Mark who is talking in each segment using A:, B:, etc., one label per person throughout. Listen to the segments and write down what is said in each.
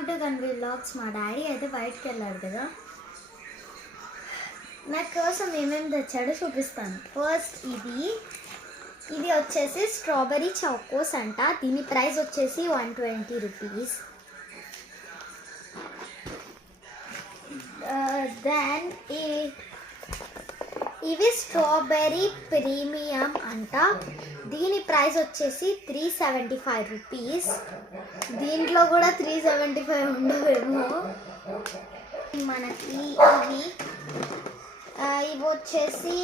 A: Welcome to Kanvi blogs మా daddy అయితే బయటకు వెళ్ళాడు కదా. నా కోసం ఏమేమి తెచ్చాడో చూపిస్తాను. ఫస్ట్ ఇది ఇది వచ్చేసి స్ట్రాబెరీ చౌకోస్ అంట. దీని ప్రైస్ వచ్చేసి వన్ ట్వంటీ రూపీస్ దెన్ ఈ ఇవి స్ట్రాబెర్రీ ప్రీమియం అంట. దీని ప్రైస్ వచ్చేసి త్రీ సెవెంటీ ఫైవ్ రూపీస్. దీంట్లో కూడా త్రీ సెవెంటీ ఫైవ్ ఉండవేమో. మనకి ఇవి ఇవి వచ్చేసి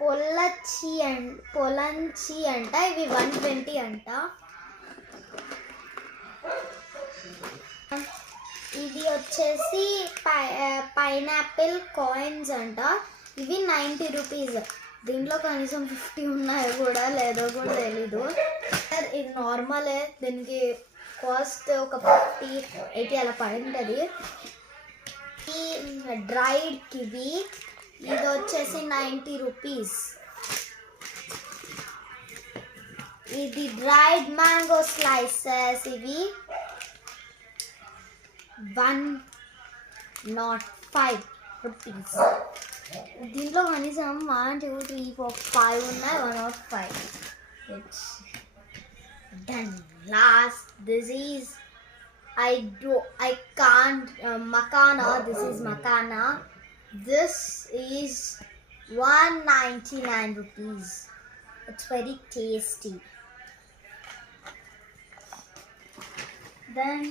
A: పొల్లచ్చి అండ్ పొలంచి అంట. ఇవి వన్ ట్వంటీ అంట. ఇది వచ్చేసి పై పైనాపిల్ కాయిన్స్ అంట. ఇవి నైంటీ రూపీస్. దీంట్లో కనీసం ఫిఫ్టీ ఉన్నాయో కూడా లేదో కూడా తెలీదు. సార్ ఇది నార్మలే. దీనికి కాస్ట్ ఒక ఫిఫ్టీ ఎయిటీ అలా పడి ఉంటుంది ఈ డ్రైడ్ కివి ఇది వచ్చేసి నైంటీ రూపీస్. ఇది డ్రైడ్ మ్యాంగో స్లైసెస్ ఇవి. One naught five rupees. దీంట్లో కనీసం one two three four five ఉన్నాయి one naught five it's done last this is I do I can't uh, makana this is makana this is 199 rupees it's very tasty then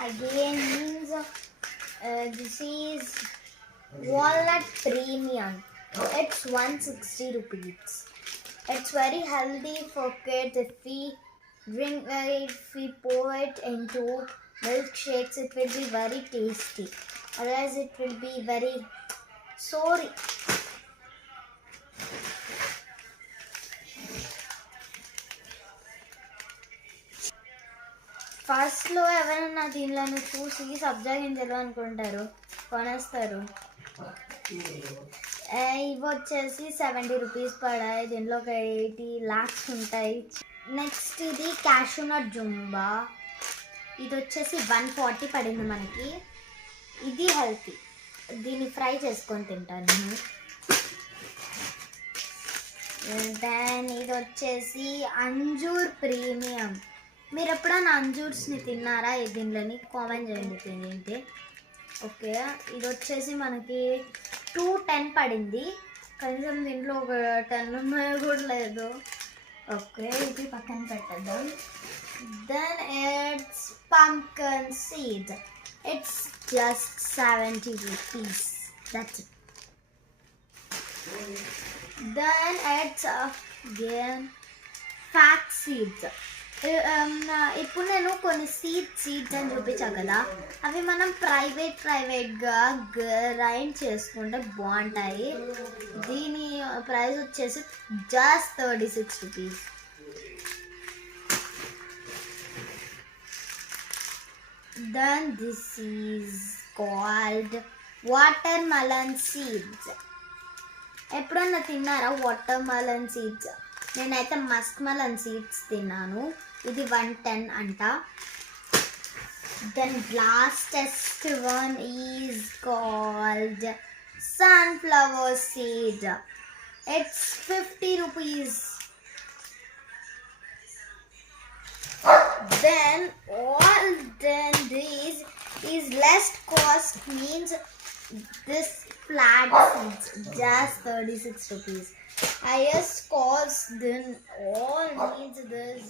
A: again means uh, this is walnut premium it's 160 rupees it's very healthy for kids if we drink uh, if we pour it into milkshakes it will be very tasty otherwise it will be very sorry ఫస్ట్లో ఎవరైనా దీనిలో చూసి సబ్జా గింజలు అనుకుంటారు కొనేస్తారు ఏ, ఇవి వచ్చేసి seventy rupees పడాయి. దీంట్లో ఒక ఎయిటీ లాక్స్ ఉంటాయి. నెక్స్ట్ ఇది క్యాషూనట్ జుంబా ఇది వచ్చేసి వన్ ఫార్టీ పడింది మనకి. ఇది హెల్తీ దీన్ని ఫ్రై చేసుకొని తింటాను నేను. దెన్ ఇది వచ్చేసి అంజూర్ ప్రీమియం. మీరు ఎప్పుడైనా అంజూర్స్ని తిన్నారా? ఈ దీనిలోని కామెంట్ చేయండి తినేంటి ఓకే ఇది వచ్చేసి మనకి టూ టెన్ పడింది. కనీసం దీంట్లో ఒక టెన్ ఉన్నాయో కూడా లేదు. ఓకే ఇది పక్కన పెట్టద్దాం. Then it's pumpkin seed it's just seventy rupees that's it then it's again flax seeds ఇప్పుడు నేను కొన్ని సీడ్ సీడ్స్ అని చూపించా కదా అవి మనం ప్రైవేట్ ప్రైవేట్గా గ్రైండ్ చేసుకుంటే బాగుంటాయి. దీని ప్రైస్ వచ్చేసి just thirty six rupees then this is called watermelon seeds ఎప్పుడన్నా తిన్నారా వాటర్ మలన్ సీడ్స్ నేనైతే మస్క్ మలన్ సీడ్స్ తిన్నాను. ఇది వన్ టెన్ అంట. Then lastest one is called sunflower seed it's fifty rupees then all then these is least cost means this flat seeds just 36 rupees. Highest cost then all needs this